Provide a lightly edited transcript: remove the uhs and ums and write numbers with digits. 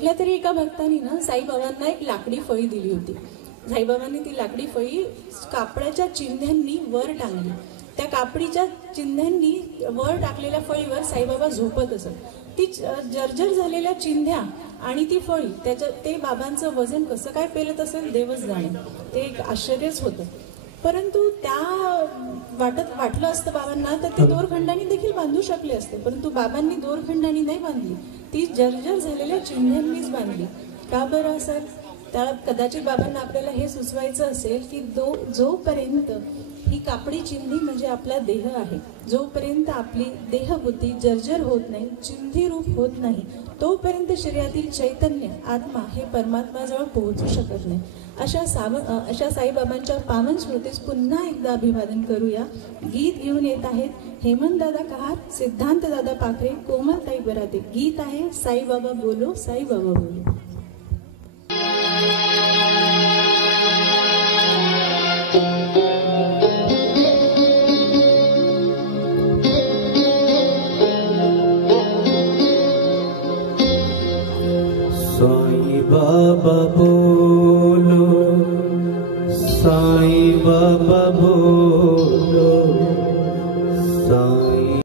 कुठल्या तरी एका भक्तानी ना साईबाबांना एक लाकडी फळी दिली होती. साईबाबांनी ती लाकडी फळी कापडाच्या चिंध्यांनी वर टांगली. त्या कापडीच्या चिंध्यांनी वर टाकलेल्या फळीवर साईबाबा झोपत असत. ती जर्जर झालेल्या चिंध्या आणि ती फळी ते बाबांचं वजन कसं काय पेलत असेल देवच जाणे. ते एक आश्चर्यच होतं. परंतु वाटलं असतं बाबांना तर ते दोरखंडानी देखील बांधू शकले असते, परंतु बाबांनी दोरखंडानी नाही बांधली, ती जर्जर झालेल्या चिंध्यांनीच बांधली. का बरं असेल? त्या कदाचित बाबांना आपल्याला हे सुचवायचं असेल की जोपर्यंत ही कापडी चिंधी म्हणजे आपला देह आहे, जोपर्यंत आपली देहबुद्धी जर्जर होत नाही, चिंधी रूप होत नाही, तोपर्यंत शरीरातील चैतन्य आत्मा हे परमात्माजवळ पोहोचू शकत नाही. अशा साईबाबांच्या पावन स्मृतीस पुन्हा एकदा अभिवादन करूया. गीत घेऊन येत आहेत हेमंत दादा कहार, सिद्धांत दादा पाखरे, कोमलताई बराते. गीत आहे साईबाबा बोलो, साईबाबा बोलो. साई बाबा बोलो, साई बाबा बोलो.